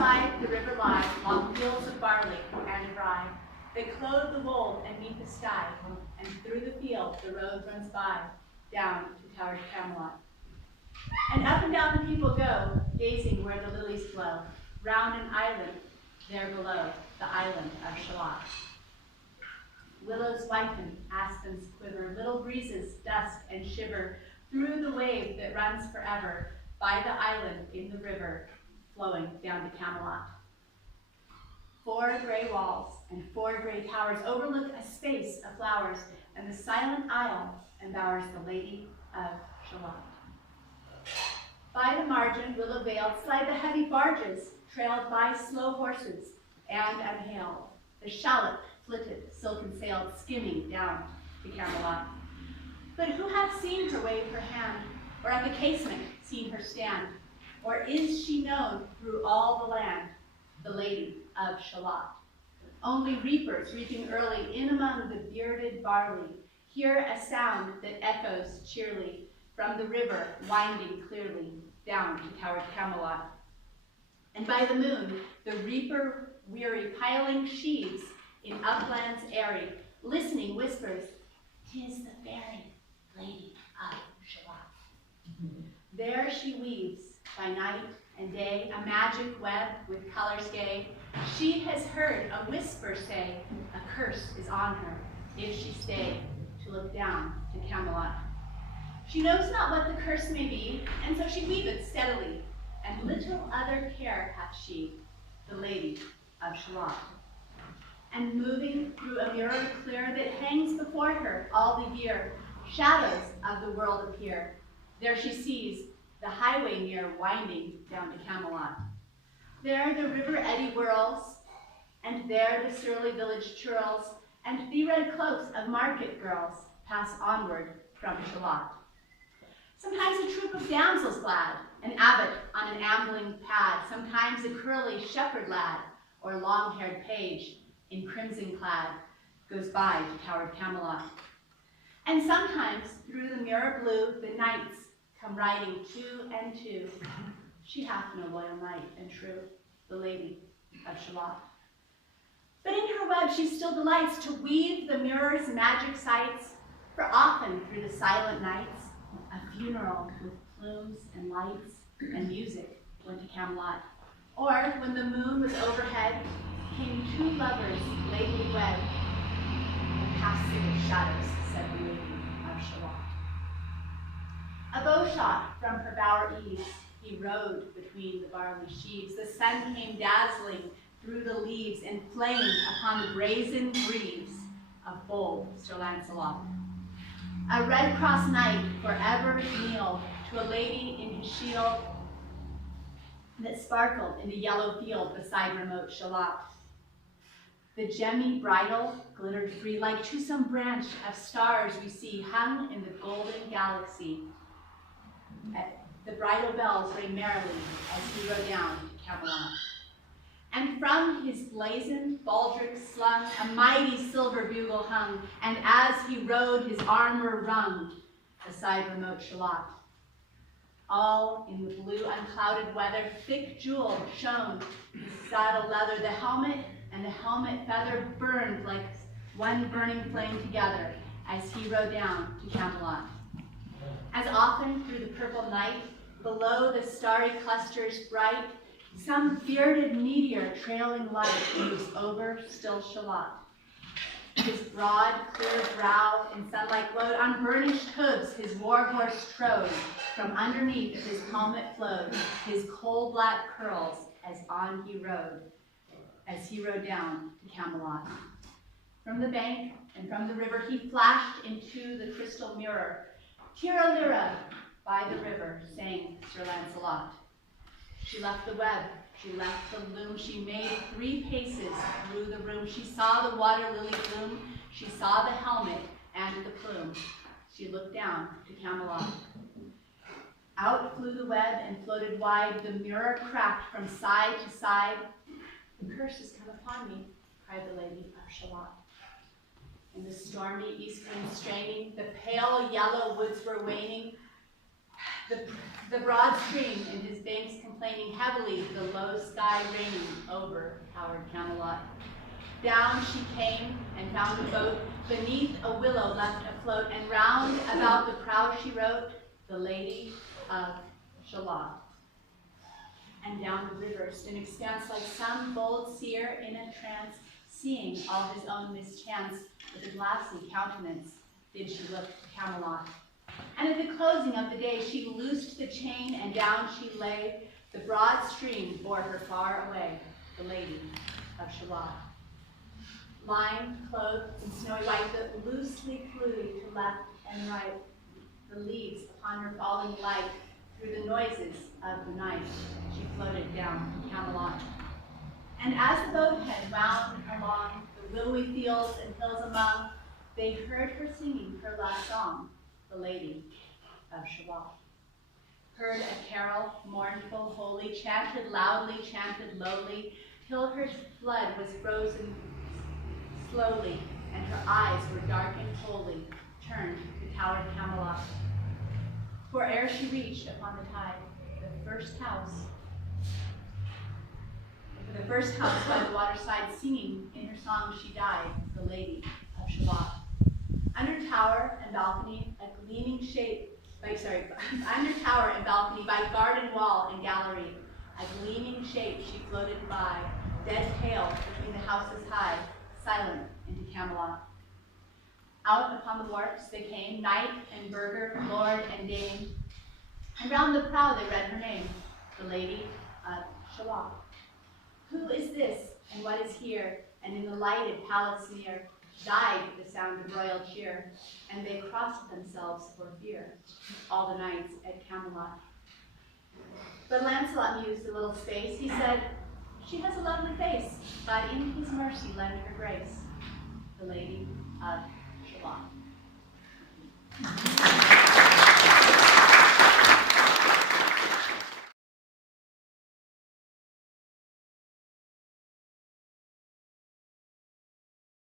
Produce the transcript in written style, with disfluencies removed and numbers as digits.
beside the river lie long fields of barley and of rye. They clothe the wold and meet the sky, and through the field the road runs by, down to towered Camelot. And up and down the people go, gazing where the lilies blow, round an island there below, the island of Shalott. Willows whiten, aspens quiver, little breezes dust and shiver through the wave that runs forever by the island in the river, flowing down to Camelot. 4 gray walls and 4 gray towers overlook a space of flowers, and the silent isle embowers the Lady of Shalott. By the margin, willow-veiled, slide the heavy barges, trailed by slow horses, and unhailed. The shallop flitted, silken-sailed, skimming down to Camelot. But who hath seen her wave her hand, or at the casement seen her stand? Or is she known through all the land, the Lady of Shalott? Only reapers reaping early in among the bearded barley hear a sound that echoes cheerly from the river winding clearly down to towered Camelot. And by the moon, the reaper weary piling sheaves in uplands airy, listening whispers, "'Tis the fairy Lady of Shalott." There she weaves by night and day a magic web with colors gay. She has heard a whisper say, a curse is on her if she stay to look down to Camelot. She knows not what the curse may be, and so she weaveth steadily, and little other care hath she, the Lady of Shalott. And moving through a mirror clear that hangs before her all the year, shadows of the world appear. There she sees the highway near winding down to Camelot. There the river eddy whirls, and there the surly village churls, and the red cloaks of market girls pass onward from Shalott. Sometimes a troop of damsels glad, an abbot on an ambling pad, sometimes a curly shepherd lad, or long-haired page in crimson clad, goes by to towered Camelot. And sometimes through the mirror blue the knights come riding 2 and 2. She hath no loyal knight and true, the Lady of Shalott. But in her web she still delights to weave the mirror's magic sights, for often through the silent nights, a funeral with plumes and lights and music went to Camelot. Or when the moon was overhead, came 2 lovers lately wed, and half-sick shadows said the Lady of Shalott. A bow shot from her bower eaves, he rode between the barley sheaves. The sun came dazzling through the leaves and flamed upon the brazen greaves of bold Sir Lancelot. A Red Cross knight forever kneeled to a lady in his shield that sparkled in the yellow field beside remote Shalott. The gemmy bridle glittered free, like to some branch of stars we see hung in the golden galaxy. The bridal bells rang merrily as he rode down to Camelot. And from his blazoned baldric slung, a mighty silver bugle hung, and as he rode his armor rung beside remote Shalott. All in the blue unclouded weather, thick jewel shone his saddle leather. The helmet and the helmet feather burned like one burning flame together as he rode down to Camelot. As often through the purple night, below the starry clusters bright, some bearded meteor trailing light moves over still Shalott. His broad, clear brow in sunlight glowed, on burnished hooves his war horse trode, from underneath his helmet flowed his coal black curls as on he rode, as he rode down to Camelot. From the bank and from the river he flashed into the crystal mirror. Tira lira, by the river, sang Sir Lancelot. She left the web, she left the loom, she made 3 paces through the room. She saw the water lily bloom, she saw the helmet and the plume. She looked down to Camelot. Out flew the web and floated wide, the mirror cracked from side to side. The curse has come upon me, cried the Lady of Shalott. In the stormy east wind straining, the pale yellow woods were waning. The broad stream in his banks complaining heavily, the low sky raining over towered Camelot. Down she came and found a boat beneath a willow left afloat, and round about the prow she wrote, the Lady of Shalott. And down the river stood an expanse like some bold seer in a trance, seeing all his own mischance, with a glassy countenance did she look to Camelot. And at the closing of the day she loosed the chain, and down she lay. The broad stream bore her far away, the Lady of Shalott. Lying clothed in snowy white that loosely flew to left and right, the leaves upon her falling light, through the noises of the night, she floated down to Camelot. And as the boat had wound along the willowy fields and hills among, they heard her singing her last song, the Lady of Shalott. Heard a carol, mournful, holy, chanted loudly, chanted lowly, till her blood was frozen slowly, and her eyes were darkened wholly, turned to towered Camelot. For ere she reached upon the tide, the first house by the waterside, singing in her song she died, the Lady of Shalott. Under tower and balcony, a gleaming shape, under tower and balcony, by garden wall and gallery, a gleaming shape she floated by, dead pale between the houses high, silent into Camelot. Out upon the wharfs they came, knight and burgher, lord and dame, and round the prow they read her name, the Lady of Shalott. Who is this, and what is here? And in the lighted palace near, died the sound of royal cheer, and they crossed themselves for fear, all the knights at Camelot. But Lancelot mused a little space. He said, she has a lovely face, God in his mercy lend her grace, the Lady of Shalott.